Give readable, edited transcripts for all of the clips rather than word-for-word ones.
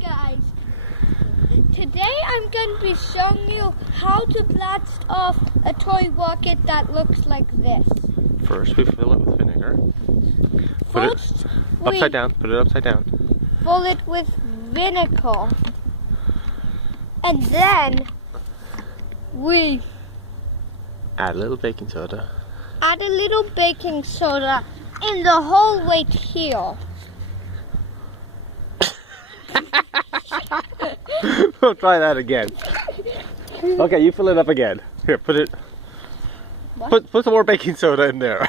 Hey guys, today I'm going to be showing you how to blast off a toy rocket that looks like this. First we fill it with vinegar. First, Put it upside down. Put it upside down. fill it with vinegar. And then we Add a little baking soda. add a little baking soda in the hole right here. We'll try that again. Okay, you fill it up again. Here, put it. What? Put some more baking soda in there.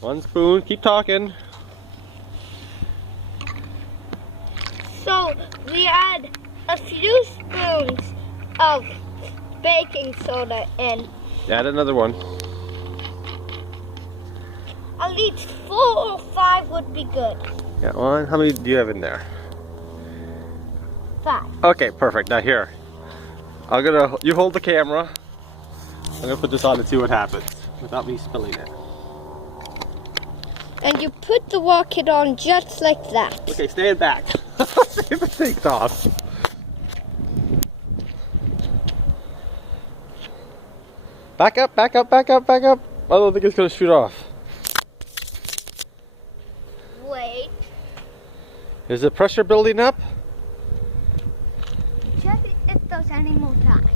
One spoon. Keep talking. So we add a few spoons of baking soda in. Add another one. At least 4 or 5 would be good. Yeah, one. How many do you have in there? 5. Okay, perfect. Now here, you hold the camera. I'm gonna put this on and see what happens without me spilling it. And you put the rocket on just like that. Okay, stand back. See if it takes off. Back up, back up, back up, back up. I don't think it's gonna shoot off. Wait. Is the pressure building up? Check if there's any more time.